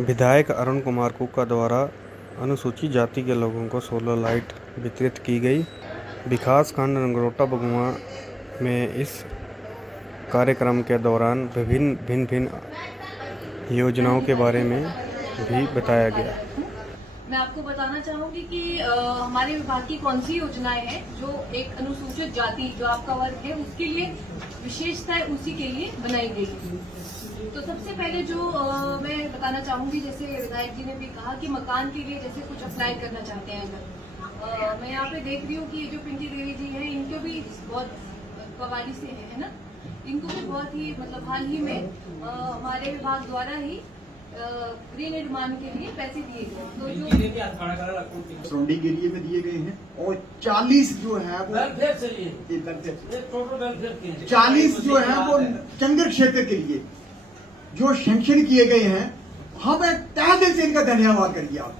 विधायक अरुण कुमार कुक्का द्वारा अनुसूचित जाति के लोगों को सोलर लाइट वितरित की गई। विकासखंड नगरोटा बगुआ में इस कार्यक्रम के दौरान भिन्न योजनाओं के बारे में भी बताया गया। मैं आपको बताना चाहूंगी कि हमारे विभाग की कौन सी योजनाएं हैं जो एक अनुसूचित जाति जो आपका वर्ग है उसके लिए विशेषता उसी के लिए बनाई गई है। तो सबसे पहले जो मैं बताना चाहूंगी, जैसे विधायक जी ने भी कहा कि मकान के लिए जैसे कुछ अप्लाई करना चाहते हैं अगर मैं यहाँ पे देख रही हूँ कि ये जो पिंकी देवी जी हैं इनको भी बहुत कवाली से है ना, इनको भी बहुत ही मतलब हाल ही में हमारे विभाग द्वारा ही गृह निर्माण के लिए पैसे दिए गए, तो जो सौंडी के लिए भी दिए गए हैं और 40 जो है वो 40 जो है वो चंगर क्षेत्र के लिए जो सैंक्शन किए गए हैं। हम तहे दिल से इनका धन्यवाद करिए, आप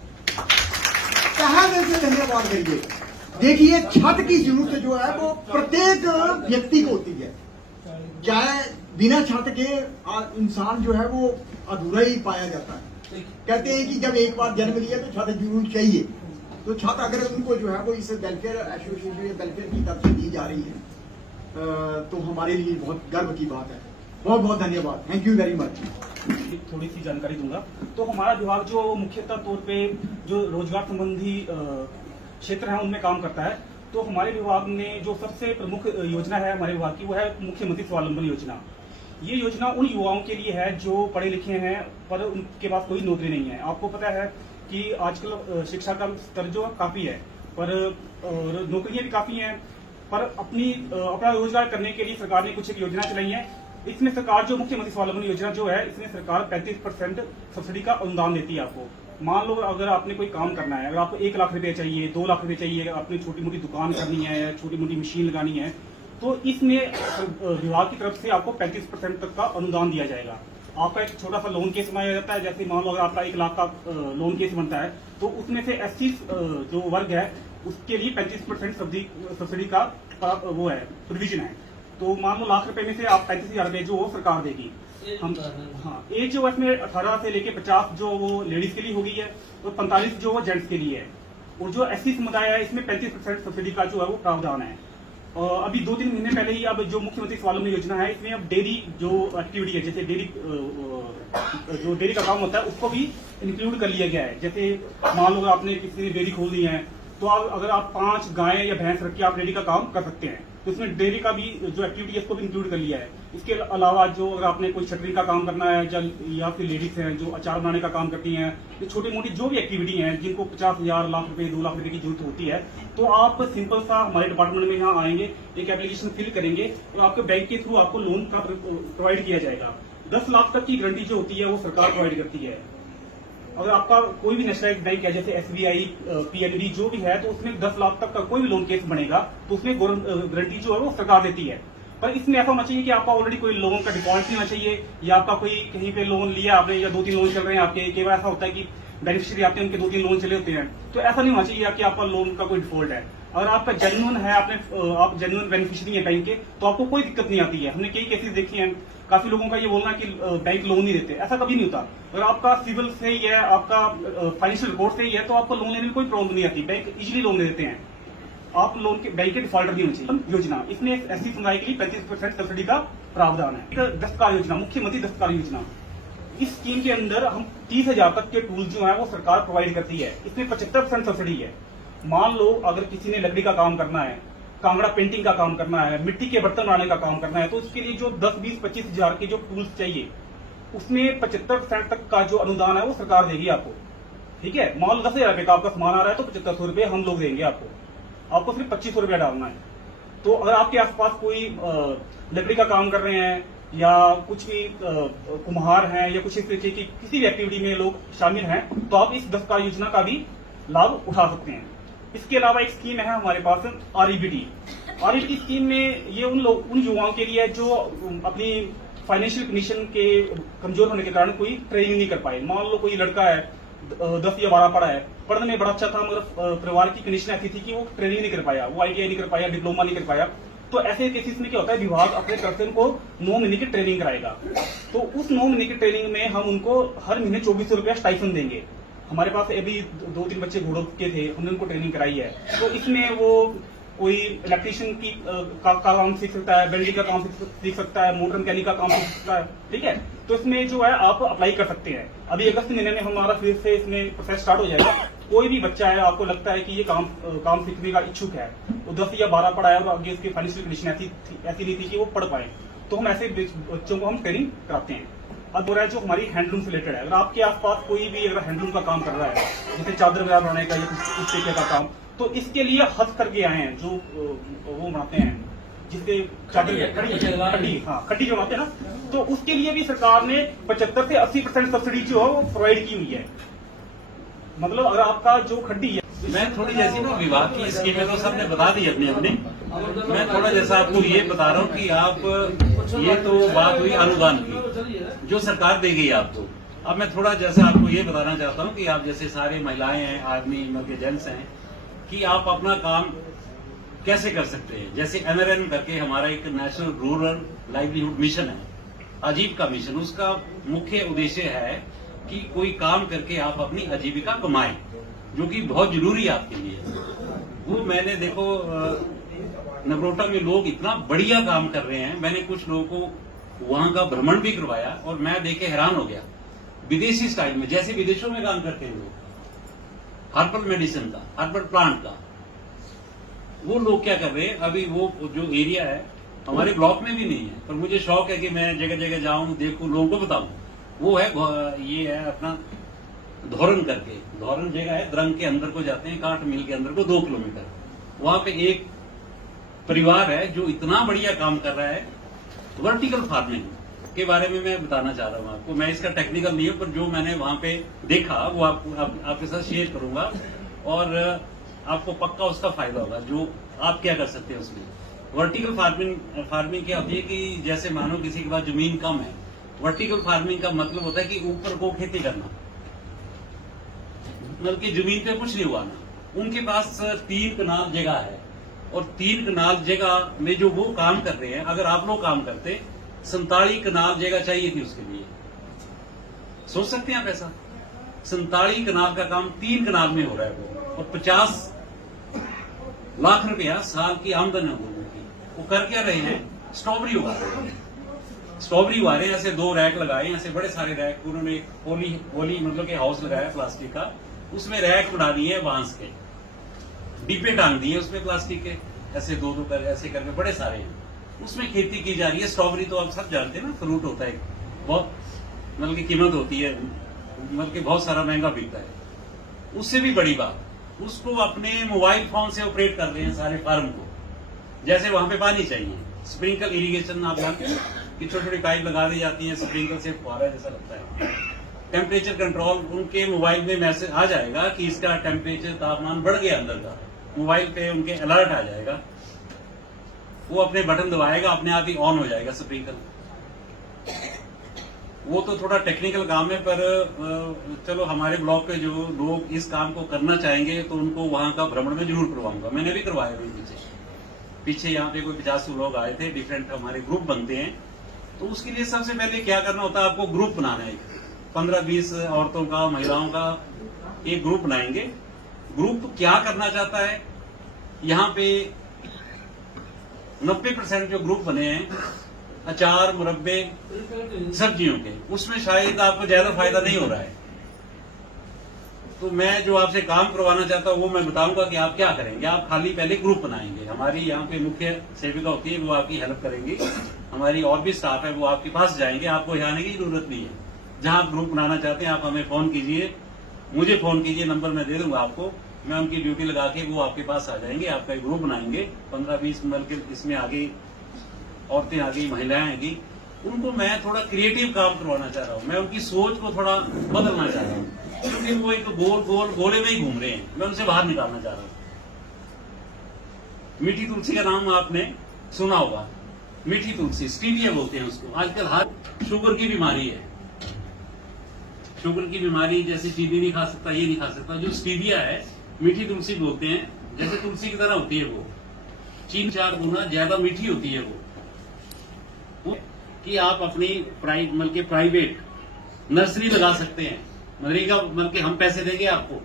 तहे दिल से धन्यवाद करिए। देखिए, छत की जरूरत जो है वो प्रत्येक व्यक्ति को होती है, चाहे बिना छत के इंसान जो है वो अधूरा ही पाया जाता है। कहते हैं कि जब एक बार जन्म लिया तो छत जरूर चाहिए, तो छत अगर उनको जो है वो इस वेलफेयर एसोसिएशन या वेलफेयर की तरफ से दी जा रही है तो हमारे लिए बहुत गर्व की बात है। बहुत बहुत धन्यवाद, थैंक यू वेरी मच। थोड़ी सी जानकारी दूंगा। तो हमारा विभाग जो मुख्यतः तौर पे जो रोजगार संबंधी क्षेत्र है उनमें काम करता है। तो हमारे विभाग में जो सबसे प्रमुख योजना है हमारे विभाग की वो है मुख्यमंत्री स्वावलंबन योजना। ये योजना उन युवाओं के लिए है जो पढ़े लिखे हैं पर उनके पास कोई नौकरी नहीं है। आपको पता है कि आजकल शिक्षा का स्तर जो काफी है पर नौकरियां भी काफी हैं, पर अपना रोजगार करने के लिए सरकार ने कुछ एक योजना चलाई है। इसमें सरकार जो मुख्यमंत्री स्वावलंबन योजना जो है इसमें सरकार 35% सब्सिडी का अनुदान देती है आपको। मान लो अगर आपने कोई काम करना है, अगर आपको 1 लाख रुपए चाहिए, 2 लाख रुपए चाहिए, आपने छोटी मोटी दुकान करनी है या छोटी मोटी मशीन लगानी है, तो इसमें विभाग की तरफ से आपको 35% तक का अनुदान दिया जाएगा। आपका एक छोटा सा लोन केस बनाया जाता है। जैसे मान लो अगर आपका 1 लाख का लोन केस बनता है तो उसमें से 80 जो वर्ग है उसके लिए 35% सब्सिडी का वो है प्रोविजन है। तो मान लो लाख रुपए में से आप 35,000 रुपए जो वो सरकार देगी। हम एज जो इसमें 18 से लेके 50 जो वो लेडीज के लिए हो गई है और 45 जो वो जेंट्स के लिए है। और जो एससी समुदाय है इसमें 35% सब्सिडी का जो है वो प्रावधान है। अभी 2-3 महीने पहले ही अब जो मुख्यमंत्री स्वावलंबन योजना है इसमें अब डेयरी जो एक्टिविटी है, जैसे डेयरी का काम होता है उसको भी इंक्लूड कर लिया गया है। जैसे मान लो आपने किसी ने डेयरी खोल दी है तो अगर आप 5 गायें या भैंस रख के आप डेयरी का काम कर सकते हैं, तो इसमें डेयरी का भी जो एक्टिविटी है उसको भी इंक्लूड कर लिया है। इसके अलावा जो अगर आपने कोई शटरिंग का काम करना है या फिर लेडीज हैं जो अचार बनाने का काम करती हैं, ये छोटी मोटी जो भी एक्टिविटी हैं जिनको 50,000 लाख रुपए 2 लाख रुपए की जरूरत होती है, तो आप सिंपल सा हमारे डिपार्टमेंट में यहाँ आएंगे, एक एप्लीकेशन फिल करेंगे और आपके बैंक के थ्रू आपको लोन का प्रोवाइड किया जाएगा। 10 लाख तक की गारंटी जो होती है वो सरकार प्रोवाइड करती है। अगर आपका कोई भी नेशनलाइज्ड बैंक है जैसे SBI, PNB जो भी है, तो उसमें 10 लाख तक का कोई भी लोन केस बनेगा तो उसमें गारंटी जो है वो सरकार देती है। पर इसमें ऐसा होना चाहिए कि आपका ऑलरेडी कोई लोन का डिफॉल्ट नहीं होना चाहिए, या आपका कोई कहीं पे लोन लिया आपने या 2-3 लोन चल रहे हैं आपके। कई बार ऐसा होता है कि बेनिफिशियरी आते हैं उनके 2-3 लोन चले होते हैं, तो ऐसा नहीं होना चाहिए कि आपका लोन का कोई डिफॉल्ट है। अगर आपका जेन्युइन है, आप जेन्युइन बेनिफिशियरी है बैंक के, तो आपको कोई दिक्कत नहीं आती है। हमने कई केसेस देखी हैं। काफी लोगों का ये बोलना कि बैंक लोन नहीं देते, ऐसा कभी नहीं होता। अगर आपका सिविल से ही है, आपका फाइनेंशियल रिपोर्ट से ही है, तो आपको लोन लेने में कोई प्रॉब्लम नहीं आती। बैंक इजीली लोन दे देते हैं। आप लोन के बैंक के डिफॉल्टर नहीं होने चाहिए। योजना इसमें एससी समुदाय के लिए 35% सब्सिडी का प्रावधान है। दस्तकार योजना, मुख्यमंत्री दस्तकार योजना, इस स्कीम के अंदर हम 30,000 तक के टूल जो है वो सरकार प्रोवाइड करती है। इसमें 75% सब्सिडी है। मान लो अगर किसी ने लकड़ी का काम करना है, कांगड़ा पेंटिंग का काम करना है, मिट्टी के बर्तन बनाने का काम करना है, तो उसके लिए जो 10, 20, 25,000 के जो टूल्स चाहिए उसमें 75% तक का जो अनुदान है वो सरकार देगी आपको। ठीक है, मान लो 10,000 रुपए का आपका सामान आ रहा है तो 7500 रुपए हम लोग देंगे आपको सिर्फ 2500 रुपया डालना है। तो अगर आपके आसपास कोई लकड़ी का काम कर रहे हैं या कुछ भी कुम्हार हैं या कुछ इस तरीके की किसी भी एक्टिविटी में लोग शामिल हैं, तो आप इस दस्तकार योजना का भी लाभ उठा सकते हैं। इसके अलावा एक स्कीम है हमारे पास REBT स्कीम में ये उन युवाओं के लिए जो अपनी फाइनेंशियल कंडीशन के कमजोर होने के कारण कोई ट्रेनिंग नहीं कर पाए। मान लो कोई लड़का है 10 या 12 पढ़ा है, पढ़ने में बड़ा अच्छा था, मगर परिवार की कंडीशन ऐसी थी कि वो ट्रेनिंग नहीं कर पाया, वो ITI नहीं कर पाया, डिप्लोमा नहीं कर पाया, तो ऐसे केसेस में क्या होता है, विभाग अपने तरफ से उनको 9 महीने की ट्रेनिंग कराएगा। तो उस 9 महीने की ट्रेनिंग में हम उनको हर महीने 2400 रुपया स्टाइफन देंगे। हमारे पास अभी 2-3 बच्चे घोड़ों के थे, हमने उनको ट्रेनिंग कराई है। तो इसमें वो कोई इलेक्ट्रीशियन की का काम सीख सकता है, वेल्डिंग का काम सीख सकता है, मोटर मैकेनिक का काम सीख सकता है, ठीक है। तो इसमें जो है आप अप्लाई कर सकते हैं। अभी अगस्त महीने में हमारा फिर से इसमें प्रोसेस स्टार्ट हो जाएगा। कोई भी बच्चा है, आपको लगता है कि ये काम सीखने का इच्छुक है, वो 10 या 12 पढ़ा है और आगे उसकी फाइनेंशियल कंडीशन ऐसी नहीं थी कि वो पढ़ पाए, तो हम ऐसे बच्चों को हम ट्रेनिंग कराते हैं। अब हो रहा है जो हमारी हैंडलूम से रिलेटेड है, अगर आपके आसपास कोई भी अगर हैंडलूम का काम कर रहा है, जैसे चादर वगैरह बनाने का या कुछ तरीके का काम, तो इसके लिए हस्तकरघे आए हैं जो वो बनाते हैं, जिससे खड्डी जो बनाते हैं ना, तो उसके लिए भी सरकार ने 75 से 80% सब्सिडी जो है वो प्रोवाइड की हुई है। मतलब अगर आपका जो खड्डी है, मैं थोड़ी जैसी ना विभाग की स्कीमें तो सबने बता दी अपनी अपनी, मैं थोड़ा जैसा आपको ये बता रहा हूँ कि आप ये तो बात हुई अनुदान की जो सरकार देगी आपको। अब मैं थोड़ा जैसा आपको ये बताना चाहता हूँ कि आप जैसे सारे महिलाएं हैं, आदमी मतलब जेंट्स हैं, कि आप अपना काम कैसे कर सकते हैं। जैसे NRN करके हमारा एक नेशनल रूरल लाइवलीहुड मिशन है, आजीविका मिशन, उसका मुख्य उद्देश्य है कि कोई काम करके आप अपनी आजीविका कमाएं, जो कि बहुत जरूरी है आपके लिए। वो मैंने देखो नगरोटा में लोग इतना बढ़िया काम कर रहे हैं, मैंने कुछ लोगों को वहां का भ्रमण भी करवाया और मैं देख के हैरान हो गया, विदेशी स्टाइल में, जैसे विदेशों में काम करते हैं लोग, हर्बल मेडिसिन का, हर्बल प्लांट का। वो लोग क्या कर रहे हैं, अभी वो जो एरिया है हमारे ब्लॉक में भी नहीं है, पर मुझे शौक है कि मैं जगह जगह जाऊं, देखूं, लोगों को बताऊं। वो है, ये है अपना धौरन करके, धौरन जगह है, द्रंग के अंदर को जाते हैं, कांट मिल के अंदर को 2 किलोमीटर, वहां पे एक परिवार है जो इतना बढ़िया काम कर रहा है। वर्टिकल फार्मिंग के बारे में मैं बताना चाह रहा हूँ आपको, मैं इसका टेक्निकल नहीं हूँ, पर जो मैंने वहां पे देखा वो आपके साथ शेयर करूंगा और आपको पक्का उसका फायदा होगा। जो आप क्या कर सकते हैं उसमें, वर्टिकल फार्मिंग क्या होती है कि जैसे मानो किसी के पास जमीन कम है, वर्टिकल फार्मिंग का मतलब होता है कि ऊपर को खेती करना, मतलब कि जमीन पे कुछ नहीं उगाना। उनके पास 3 कनाल जगह है और 3 कनाल जगह में जो वो काम कर रहे हैं, अगर आप लोग काम करते 47 कनाल जगह चाहिए थी उसके लिए। सोच सकते हैं आप ऐसा, 47 कनाल का काम 3 कनाल में हो रहा है वो, और 50 लाख रुपया साल की आमदनी है लोगों की। वो कर क्या रहे हैं, स्ट्रॉबेरी उगा रहे हैं, स्ट्रॉबेरी उगा रहे हैं। ऐसे 2 रैक लगाए, ऐसे बड़े सारे रैक, उन्होंने होली मतलब कि हाउस लगाया प्लास्टिक का, उसमें रैक बना दिए हैं बांस के, डिब्बे टांग दिए उसमें प्लास्टिक के, ऐसे 2-2 कर ऐसे करके बड़े सारे हैं, उसमें खेती की जा रही है। स्ट्रॉबेरी तो आप सब जानते हैं ना, फ्रूट होता है, बहुत मतलब की कीमत होती है, मतलब कि बहुत सारा महंगा बिकता है। उससे भी बड़ी बात, उसको अपने मोबाइल फोन से ऑपरेट कर रहे हैं सारे फार्म को। जैसे वहां पे पानी चाहिए, स्प्रिंकल इरिगेशन आप जानते हैं कि छोटी छोटी पाइप लगा दी जाती है, स्प्रिंकल से फुहारा जैसा लगता है। टेम्परेचर कंट्रोल, उनके मोबाइल में मैसेज आ जाएगा कि इसका टेम्परेचर, तापमान बढ़ गया अंदर का, मोबाइल पे उनके अलर्ट आ जाएगा, वो अपने बटन दबाएगा, अपने आप ही ऑन हो जाएगा स्प्रिंकल। वो तो थोड़ा टेक्निकल काम है, पर चलो हमारे ब्लॉक के जो लोग इस काम को करना चाहेंगे तो उनको वहां का भ्रमण में जरूर करवाऊंगा। मैंने भी करवाया अभी पीछे यहाँ पे कोई 50 लोग आए थे, डिफरेंट हमारे ग्रुप बनते हैं। तो उसके लिए सबसे पहले क्या करना होता है, आपको ग्रुप बनाना है, 15-20 औरतों का, महिलाओं का एक ग्रुप बनाएंगे। ग्रुप क्या करना चाहता है, यहाँ पे 90% जो ग्रुप बने हैं अचार, मुरब्बे, सब्जियों के, उसमें शायद आपको ज्यादा फायदा नहीं हो रहा है। तो मैं जो आपसे काम करवाना चाहता हूँ वो मैं बताऊंगा कि आप क्या करेंगे। आप खाली पहले ग्रुप बनाएंगे, हमारी यहाँ पे मुख्य सेविका होती है, वो आपकी हेल्प करेंगी, हमारी और भी स्टाफ है वो आपके पास जाएंगे, आपको यहाँ आने की जरूरत नहीं है। जहाँ आप ग्रुप बनाना चाहते हैं आप हमें फोन कीजिए, मुझे फोन कीजिए, नंबर मैं दे दूंगा आपको, मैं उनकी ड्यूटी लगा के वो आपके पास आ जाएंगे, आपका एक ग्रुप बनाएंगे। 15-20 नंबर के, इसमें आगे औरतें आ गई, महिलाएं आएगी, उनको मैं थोड़ा क्रिएटिव काम करवाना चाह रहा हूँ, मैं उनकी सोच को थोड़ा बदलना चाह रहा हूँ, क्योंकि वो एक गोले में ही घूम रहे हैं, मैं उनसे बाहर निकालना चाह रहा हूँ। मीठी तुलसी का नाम आपने सुना होगा, मीठी तुलसी, स्टीविया बोलते हैं उसको। आजकल हर शुगर की बीमारी है, शुगर की बीमारी, जैसे चीनी नहीं खा सकता, ये नहीं खा सकता, जो स्टीविया है, मीठी तुलसी बोलते हैं, जैसे तुलसी की तरह होती है वो, 3-4 गुना ज्यादा मीठी होती है वो कि आप अपनी प्राइवेट नर्सरी लगा सकते हैं। मनरेगा के हम पैसे देंगे आपको।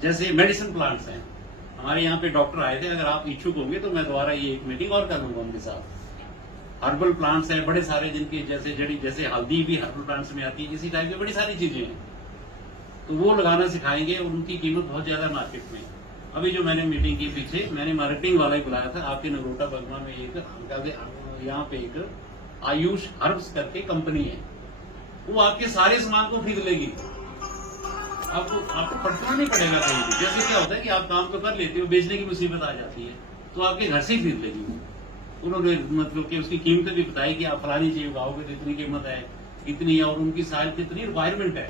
जैसे मेडिसिन प्लांट्स हैं, हमारे यहाँ पे डॉक्टर आए थे, अगर आप इच्छुक होंगे तो मैं दोबारा ये एक मीटिंग और कर लूंगा उनके साथ। हर्बल प्लांट्स हैं बड़े सारे, जिनकी जैसे हल्दी भी हर्बल प्लांट्स में आती है, इसी टाइप की बड़ी सारी चीजें हैं, तो वो लगाना सिखाएंगे और उनकी कीमत बहुत ज्यादा मार्केट में। अभी जो मैंने मीटिंग की पीछे मैंने मार्केटिंग वाला ही बुलाया था, आपके नगरोटा बगमा में यहाँ पे एक आयुष हर्ब्स करके कंपनी है, वो आपके सारे सामान को खरीद लेगी। आपको पटना नहीं पड़ेगा कहीं भी। जैसे क्या होता है कि आप काम तो कर लेते हो, बेचने की मुसीबत आ जाती है तो आपके घर से ही खरीद लेगी वो। उन्होंने मतलब कि उसकी कीमत भी बताई कि आप फलानी चीज उगाओगे तो इतनी कीमत है, इतनी है, और उनकी शायद कितनी रिक्वायरमेंट है,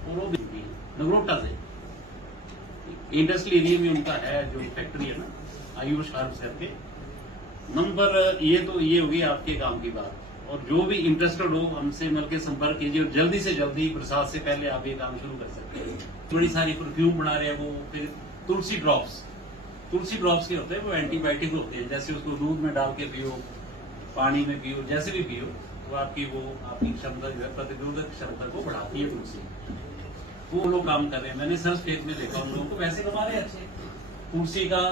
और वो देती है नगरोटा से। इंडस्ट्रियल एरिया में उनका है जो फैक्ट्री है ना, आयुष हर्ब्स करके। नंबर ये होगी आपके काम की बात। और जो भी इंटरेस्टेड हो हमसे मिलकर संपर्क कीजिए, और जल्दी से जल्दी बरसात से पहले आप ये काम शुरू कर सकते हैं। बड़ी सारी परफ्यूम बना रहे हैं वो। फिर तुलसी ड्रॉप्स के होते हैं, वो एंटीबायोटिक होते हैं। जैसे उसको दूध में डाल के पियो, पानी में पियो, जैसे भी पियो, तो आपकी क्षमता जो है, प्रतिरोधक क्षमता को बढ़ाती है तुलसी। वो लोग काम कर रहे हैं, मैंने सर्च फेज में देखा उन लोगों को, वैसे कमा रहे हैं अच्छे। तुलसी का